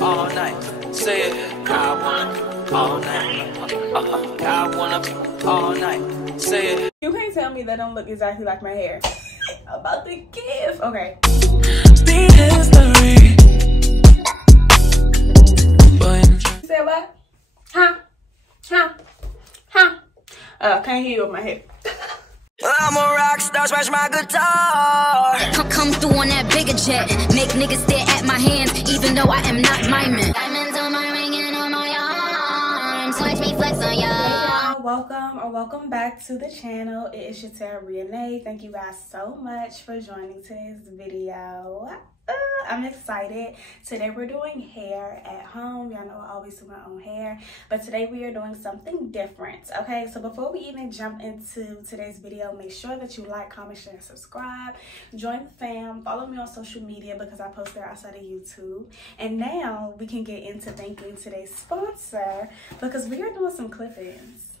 all night. Say it, I wanna all night. I wanna all night. Say it. You can't tell me that don't look exactly like my hair. About the gift. Okay. Be history. You said what? Huh? Huh? Huh? Can't hear you with my head. I'm a rock star, smash my guitar. Come through on that bigger jet, make niggas stare at my hands, even though I am not miming. Diamonds on my ring and on my arms, watch me flex on y'all. Welcome back to the channel. It is JaterraBrown. Thank you guys so much for joining today's video. I'm excited. Today we're doing hair at home. Y'all know I always do my own hair, but today we are doing something different. Okay, so before we even jump into today's video, make sure that you like, comment, share, and subscribe. Join the fam. Follow me on social media because I post there outside of YouTube. And now we can get into thanking today's sponsor because we are doing some clip-ins.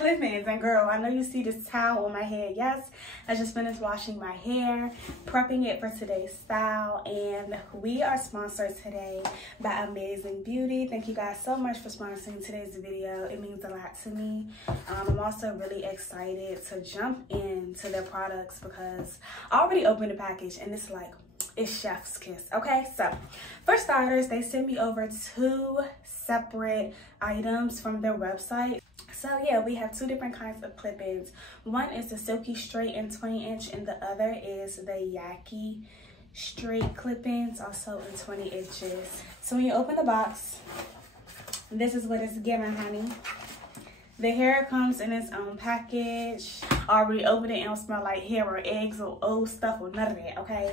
And girl, I know you see this towel on my head. Yes, I just finished washing my hair, prepping it for today's style, and we are sponsored today by Amazing Beauty. Thank you guys so much for sponsoring today's video. It means a lot to me. I'm also really excited to jump into their products because I already opened the package and it's like, it's chef's kiss. Okay, so for starters, they sent me over 2 separate items from their website. So yeah, we have 2 different kinds of clip-ins. One is the silky straight and 20-inch, and the other is the yaki straight clip-ins, also in 20 inches. So when you open the box, this is what it's given, honey. The hair comes in its own package. I already opened it. It don't smell like hair or eggs or old stuff or none of that, okay?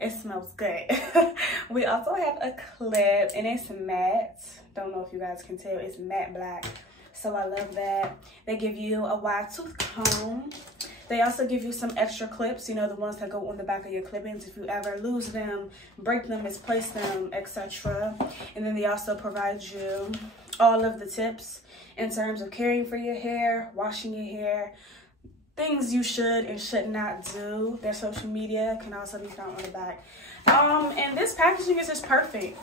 It smells good. We also have a clip, and it's matte. Don't know if you guys can tell. It's matte black. So I love that. They give you a wide tooth comb. They also give you some extra clips, you know, the ones that go on the back of your clip-ins if you ever lose them, break them, misplace them, etc. And then they also provide you all of the tips in terms of caring for your hair, washing your hair, things you should and should not do. Their social media can also be found on the back. And this packaging is just perfect.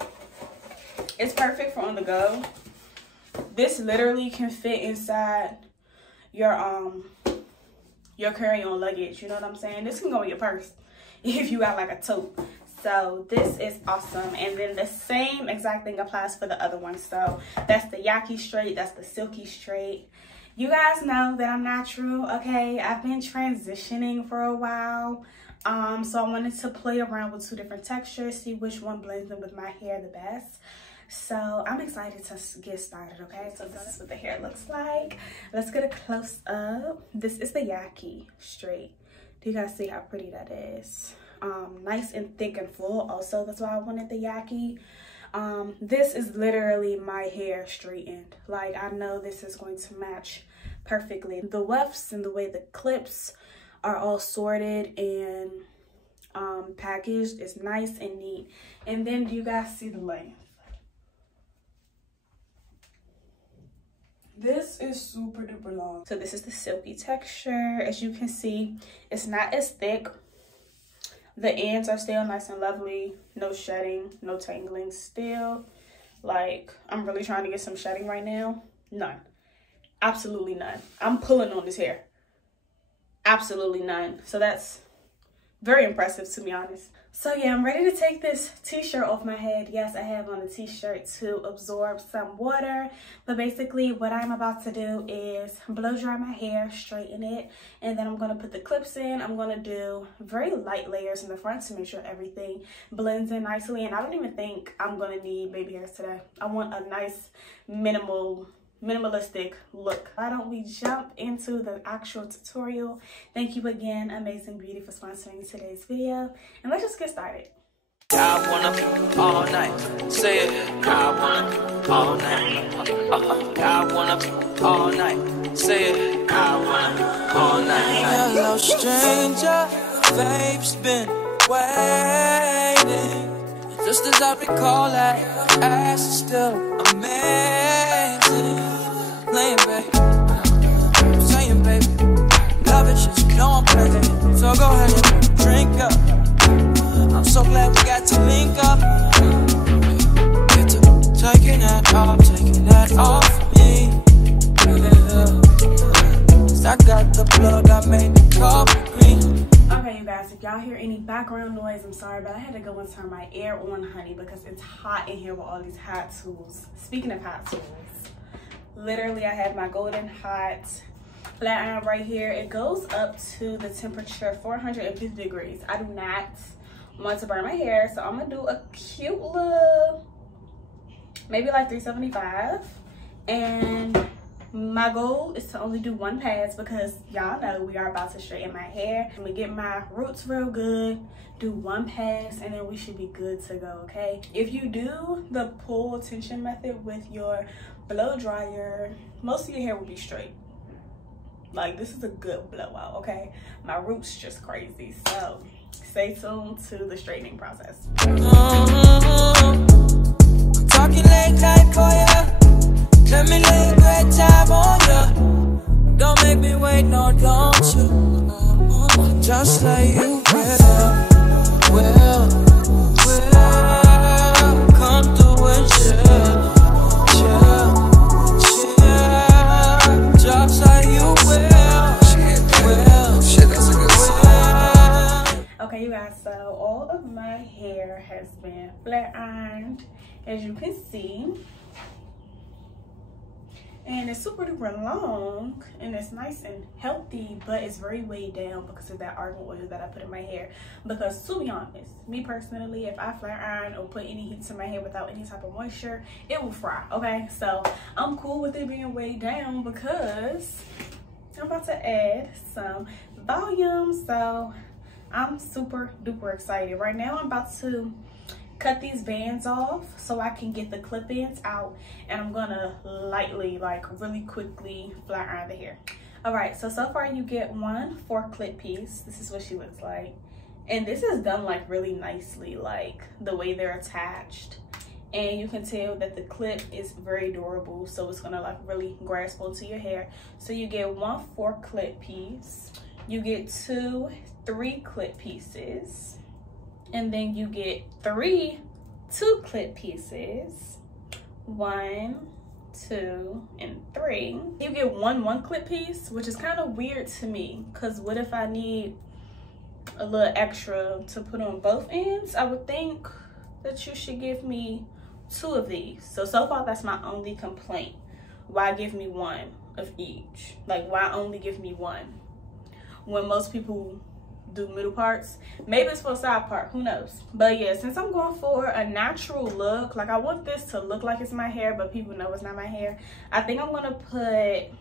It's perfect for on the go. This literally can fit inside your carry-on luggage. You know what I'm saying? This can go in your purse if you got like a tote. So this is awesome. And then the same exact thing applies for the other one. So that's the yaki straight. That's the silky straight. You guys know that I'm natural, okay? I've been transitioning for a while. So I wanted to play around with 2 different textures, see which one blends in with my hair the best. So I'm excited to get started, okay? So this is what the hair looks like. Let's get a close up. This is the yaki straight. Do you guys see how pretty that is? Nice and thick and full. Also, that's why I wanted the yaki. This is literally my hair straightened. Like, I know this is going to match perfectly. The wefts and the way the clips are all sorted and packaged is nice and neat. And then do you guys see the length? This is super duper long. So this is the silky texture. As you can see, it's not as thick. The ends are still nice and lovely. No shedding, no tangling still. Like, I'm really trying to get some shedding right now. None. Absolutely none. I'm pulling on this hair. Absolutely none. So that's very impressive, to be honest. So yeah, I'm ready to take this t-shirt off my head. Yes, I have on a t-shirt to absorb some water. But basically what I'm about to do is blow dry my hair, straighten it, and then I'm going to put the clips in. I'm going to do very light layers in the front to make sure everything blends in nicely. And I don't even think I'm going to need baby hairs today. I want a nice minimalistic look. Why don't we jump into the actual tutorial? Thank you again, Amazing Beauty, for sponsoring today's video, and let's just get started. I wanna all night. Say it. I wanna all night. I wanna all night. Say it. I wanna all night. Hello, stranger. Babe's been waiting. Just as I recall that ass is still amazing. Playing, babe. Saying, baby. Love it, shit, you know I'm crazy. So go ahead and drink up. I'm so glad we got to link up. sorry, but I had to go and turn my air on, honey, because it's hot in here with all these hot tools. Speaking of hot tools, literally I have my golden hot flat iron right here. It goes up to the temperature 450 degrees. I do not want to burn my hair, so I'm gonna do a cute little, maybe like 375. And my goal is to only do one pass because y'all know we are about to straighten my hair. I'm gonna get my roots real good, do one pass, and then we should be good to go, okay? If you do the pull tension method with your blow dryer, most of your hair will be straight. Like, this is a good blowout, okay? My roots just crazy, so stay tuned to the straightening process. Talking late night for ya. Let me lay a great time on ya. Don't make me wait, no, don't you? Just like you will. Come through and chill. Just like you will. Shit, that's a good song. Okay, you guys, so all of my hair has been flat ironed, as you can see. And it's super duper long and it's nice and healthy, but it's very weighed down because of that argan oil that I put in my hair. Because to be honest, me personally, if I flat iron or put any heat to my hair without any type of moisture, it will fry, okay? So I'm cool with it being weighed down because I'm about to add some volume. So I'm super duper excited. Right now I'm about to cut these bands off so I can get the clip-ins out, and I'm gonna lightly, like really quickly, flat iron the hair. All right, so far you get one 4-clip piece. This is what she looks like, and this is done like really nicely, like the way they're attached, and you can tell that the clip is very durable, so it's gonna like really grasp onto your hair. So you get one 4-clip piece, you get 2 3-clip pieces, and then you get 3 2-clip pieces. 1, 2, and 3. You get one 1-clip piece, which is kind of weird to me, because what if I need a little extra to put on both ends? I would think that you should give me 2 of these. So far that's my only complaint. Why give me 1 of each? Like, why only give me 1 when most people do middle parts? Maybe it's for a side part, who knows? But yeah, since I'm going for a natural look, like I want this to look like it's my hair but people know it's not my hair, I think I'm gonna put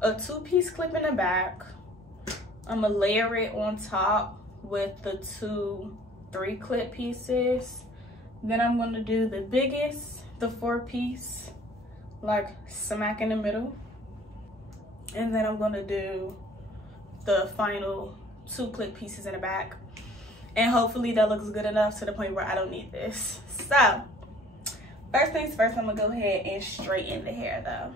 a 2-piece clip in the back. I'm gonna layer it on top with the 2 3-clip pieces. Then I'm gonna do the biggest, the 4-piece, like smack in the middle, and then I'm gonna do the final 2-clip pieces in the back, and hopefully that looks good enough to the point where I don't need this. So first things first, I'm gonna go ahead and straighten the hair though.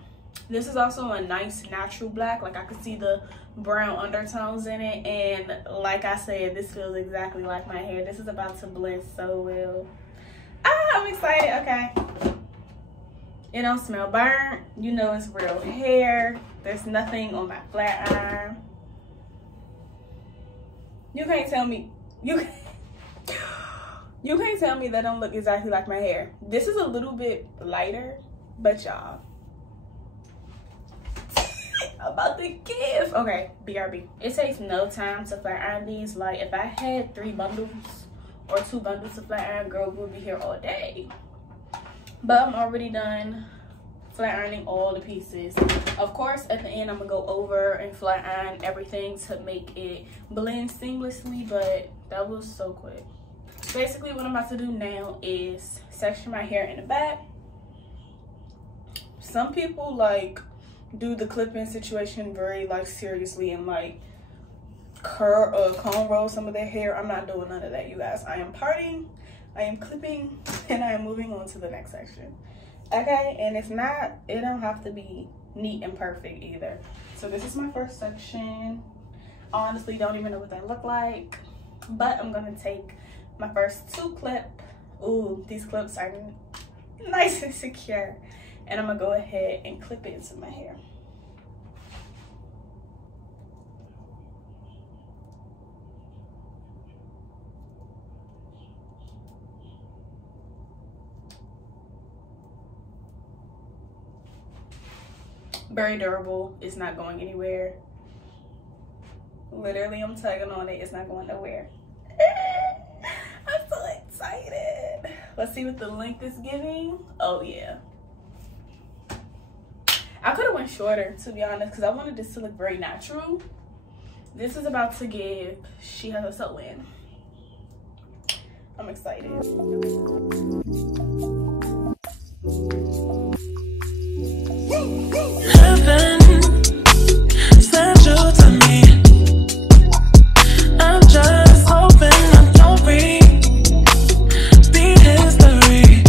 This is also a nice natural black, like I could see the brown undertones in it, and like I said, this feels exactly like my hair. This is about to blend so well. I'm excited. Okay, it don't smell burnt, you know it's real hair. There's nothing on my flat iron. You can't tell me, you can't tell me that don't look exactly like my hair. This is a little bit lighter, but y'all, about the gift. Okay, BRB. It takes no time to flat iron these. Like if I had 3 bundles or 2 bundles of flat iron, girl, we'll be here all day. But I'm already done flat ironing all the pieces. Of course, at the end I'm gonna go over and flat iron everything to make it blend seamlessly, but that was so quick. Basically what I'm about to do now is section my hair in the back. Some people like do the clip-in situation very like seriously and like cone roll some of their hair. I'm not doing none of that, you guys. I am parting, I am clipping, and I am moving on to the next section. Okay, and it don't have to be neat and perfect either. So this is my first section. Honestly, don't even know what that look like, but I'm gonna take my first 2-clip. Ooh, these clips are nice and secure, and I'm gonna go ahead and clip it into my hair. Very durable. It's not going anywhere. Literally, I'm tugging on it. It's not going nowhere. I'm so excited. Let's see what the length is giving. Oh yeah. I could have went shorter, to be honest, because I wanted this to look very natural. This is about to give She Has a Sew In. I'm excited. Heaven sent you to me. I'm just hoping I don't repeat history.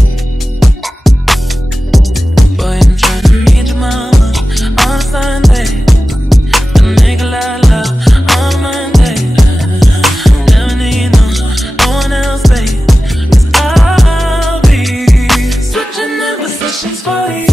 Boy, I'm trying to meet your mama on Sunday. And make a lot of love on Monday. Never need no one else, babe. 'Cause I'll be switching in positions for you.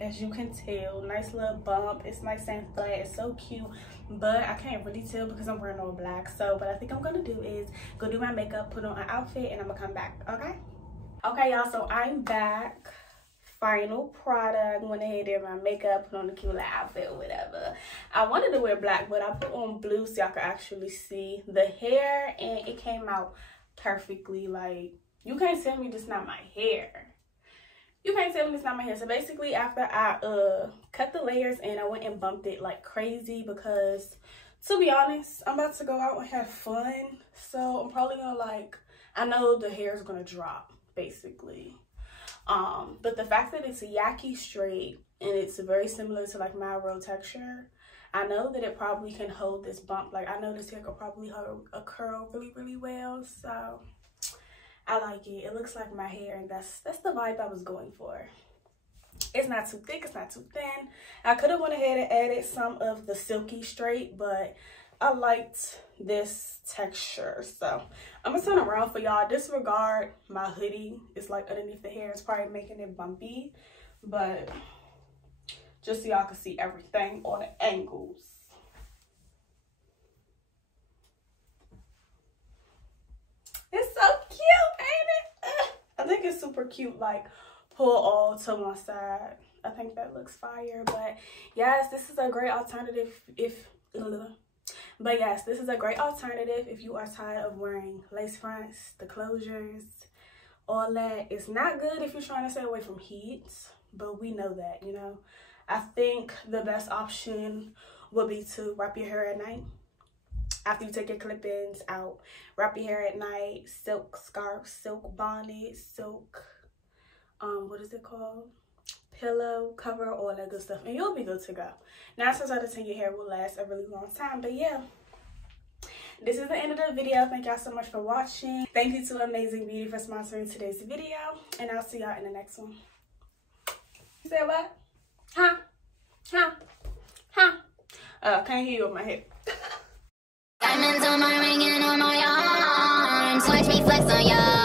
As you can tell, nice little bump. It's nice and flat. It's so cute, but I can't really tell because I'm wearing all black. So what I think I'm gonna do is go do my makeup, put on an outfit, and I'm gonna come back. Okay y'all, so I'm back. Final product. Went ahead, did my makeup, put on the cute little outfit or whatever. I wanted to wear black, but I put on blue so y'all could actually see the hair, and it came out perfectly. Like, you can't tell me this is not my hair. You can't tell me it's not my hair. So basically, after I cut the layers and I went and bumped it like crazy, because to be honest, I'm about to go out and have fun. So I'm probably gonna, like, I know the hair is gonna drop basically. But the fact that it's a yaki straight and it's very similar to like my roll texture, I know that it probably can hold this bump. Like, I know this hair could probably hold a curl really well. So I like it. It looks like my hair, and that's the vibe I was going for. It's not too thick, it's not too thin. I could have went ahead and added some of the silky straight, but I liked this texture. So I'm gonna turn around for y'all. Disregard my hoodie. It's like underneath the hair. It's probably making it bumpy, but just so y'all can see everything on the angles. It's so cute, ain't it? I think it's super cute, like pull all to one side. I think that looks fire. But yes, this is a great alternative if you are tired of wearing lace fronts, the closures, all that. It's not good if you're trying to stay away from heat, but we know that, you know. I think the best option would be to wrap your hair at night. After you take your clip-ins out, wrap your hair at night, silk scarf, silk bonnet, silk, what is it called? Pillow cover, all that good stuff, and you'll be good to go. 9 times out of 10, your hair will last a really long time. But yeah, this is the end of the video. Thank y'all so much for watching. Thank you to Amazing Beauty for sponsoring today's video, and I'll see y'all in the next one. You said what? Huh? Can't hear you with my head. Diamonds on my ring and on my arms. Watch me flex on y'all.